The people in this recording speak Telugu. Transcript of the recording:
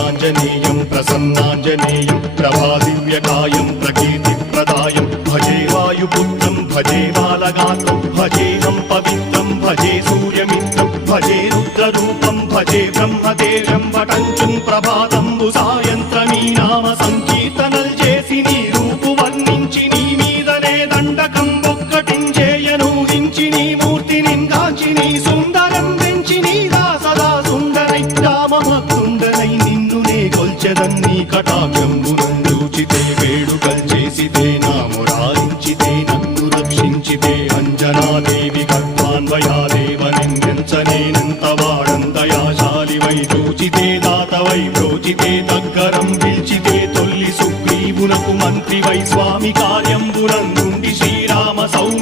ఆంజనేయం ప్రసన్నాంజనేయం ప్రభాదివ్యకాయం ప్రకీర్తిప్రదాయం భజే వాయుపుత్రం భజే బాలగాత్రం భజేహం పవిత్రం భజే సూర్యమిత్రం భజే రుద్రరూపం భజే బ్రహ్మదేవం వటంచుం ప్రభాతంబు సాయంత్రమీ నామ సంకీర్తనల్ చేసి నీ రూపు వర్ణించి నీ మీదనే దండకం ఒక్కటించేయను హించి నీ మూర్తిని గాంచి నీ సుందరం పెంచి నీ సదా సుందరై రామభక్తుండరై నిన్ను కటాక్షంబునందు చితే వేడుకల్ చేసితే నా మురారించితే నన్ను రక్షించితే అంజనాదేవి కట్వాన్వయాదేవనిందించనేనంత వాడంతయాశాలి వై చూచితే దాత వై ప్రోచితే దగ్గరం పిలిచితే తొల్లి సుగ్రీవునకు మంత్రి వై స్వామి కార్యంబునందుండి శ్రీరామ సౌమ్య